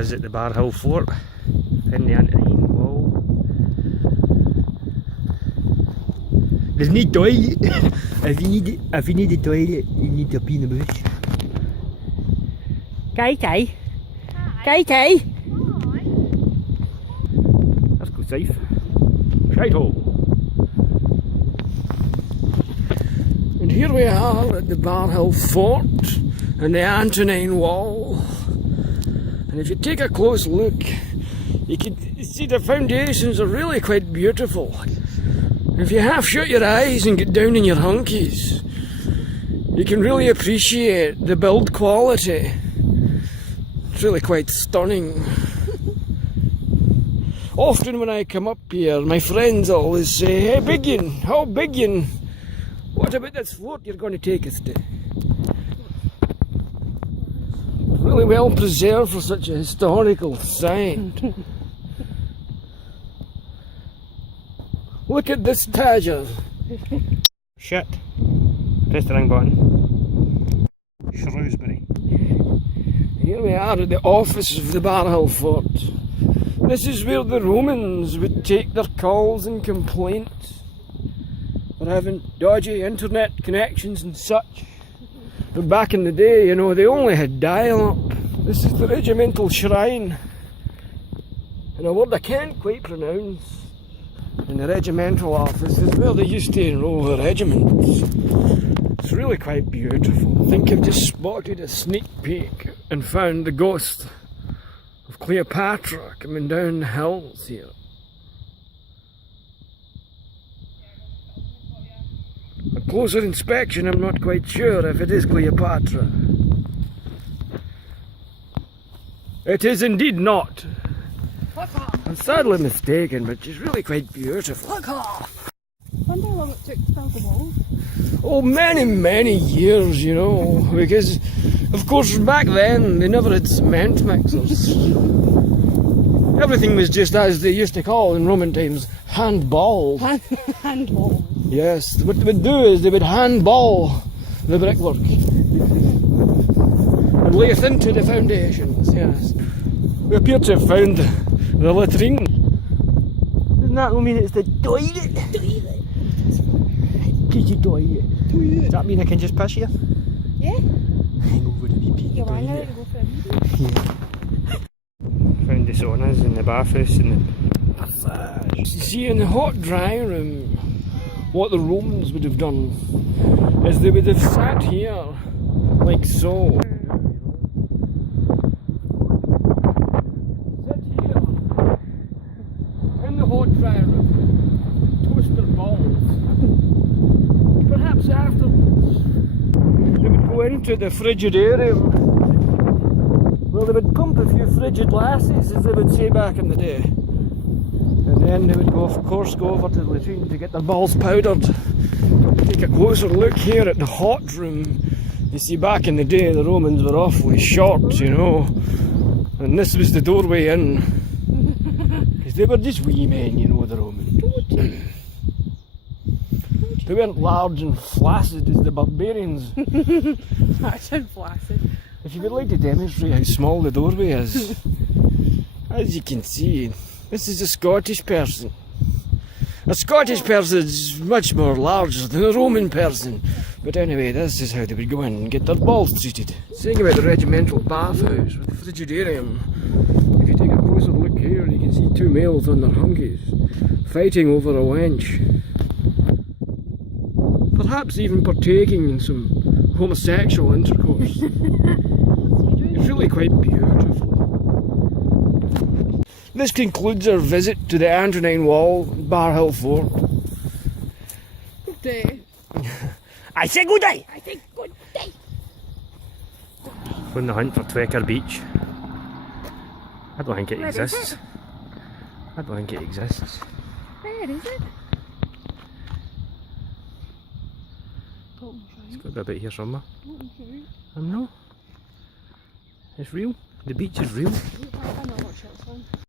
visit the Barhill Fort in the Antonine Wall. There's no toilet. if you need a toilet, you need to pee in the bush. Katie? Katie? Let's go safe. Shite hole. And here we are at the Barhill Fort and the Antonine Wall. And if you take a close look, you can see the foundations are really quite beautiful. If you half shut your eyes and get down in your hunkies, you can really appreciate the build quality. It's really quite stunning. Often when I come up here, my friends always say, "Hey Biggin, how Biggin? What about this fort you're going to take us to?" Really well preserved for such a historical site. Look at this Taja. Shit. Press the ring button. Shrewsbury. Here we are at the office of the Barhill Fort. This is where the Romans would take their calls and complaints for having dodgy internet connections and such. But back in the day, you know, they only had dial-up. This is the regimental shrine. And a word I can't quite pronounce. In the regimental office is where they used to enroll the regiments. It's really quite beautiful. I think I've just spotted a sneak peek and found the ghost of Cleopatra coming down the hills here. A closer inspection, I'm not quite sure if it is Cleopatra. It is indeed not. Fuck off. I'm sadly mistaken, but she's really quite beautiful. Fuck off. I wonder how long it took to build the wall. Oh, many, many years, you know, because, of course, back then they never had cement mixers. Everything was just, as they used to call in Roman times, handball. Handball. Yes, what they would do is they would handball the brickwork and lay it into the foundations, yes. We appear to have found the latrine. Doesn't that mean it's the toilet? Toilet. Kitty toilet. Does that mean I can just piss here? Yeah. Hang over the wee pee You're lying out toilet. and go for a wee. Yeah. Found the saunas and the bathhouse and the massage. You see, in the hot drying room, what the Romans would have done is they would have sat here like so. Sit here in the hot drying room, toast their balls. Perhaps afterwards they would go into the frigidarium. Well, they would pump a few frigid lasses, as they would say back in the day. And then they would go, of course, go over to the latrine to get their balls powdered. Take a closer look here at the hot room. You see, back in the day, the Romans were awfully short, you know. And this was the doorway in. Because they were just wee men, you know, the Romans. They weren't large and flaccid as the barbarians. I said flaccid. If you would like to demonstrate how small the doorway is, as you can see, this is a Scottish person. A Scottish person is much more larger than a Roman person. But anyway, this is how they would go in and get their balls treated. Saying about the regimental bathhouse with the frigidarium, if you take a closer look here, you can see two males on their hunkies, fighting over a wench. Perhaps even partaking in some homosexual intercourse. It's really quite beautiful. This concludes our visit to the Antonine Wall, Barhill Fort. Good day. I say good day! I think good day. On the hunt for Twecker Beach. I don't think it Where is exists. it? I don't think it exists. Where is it? It's got to be about here somewhere. Okay. I don't know. It's real. The beach is real. I know what shirt's on.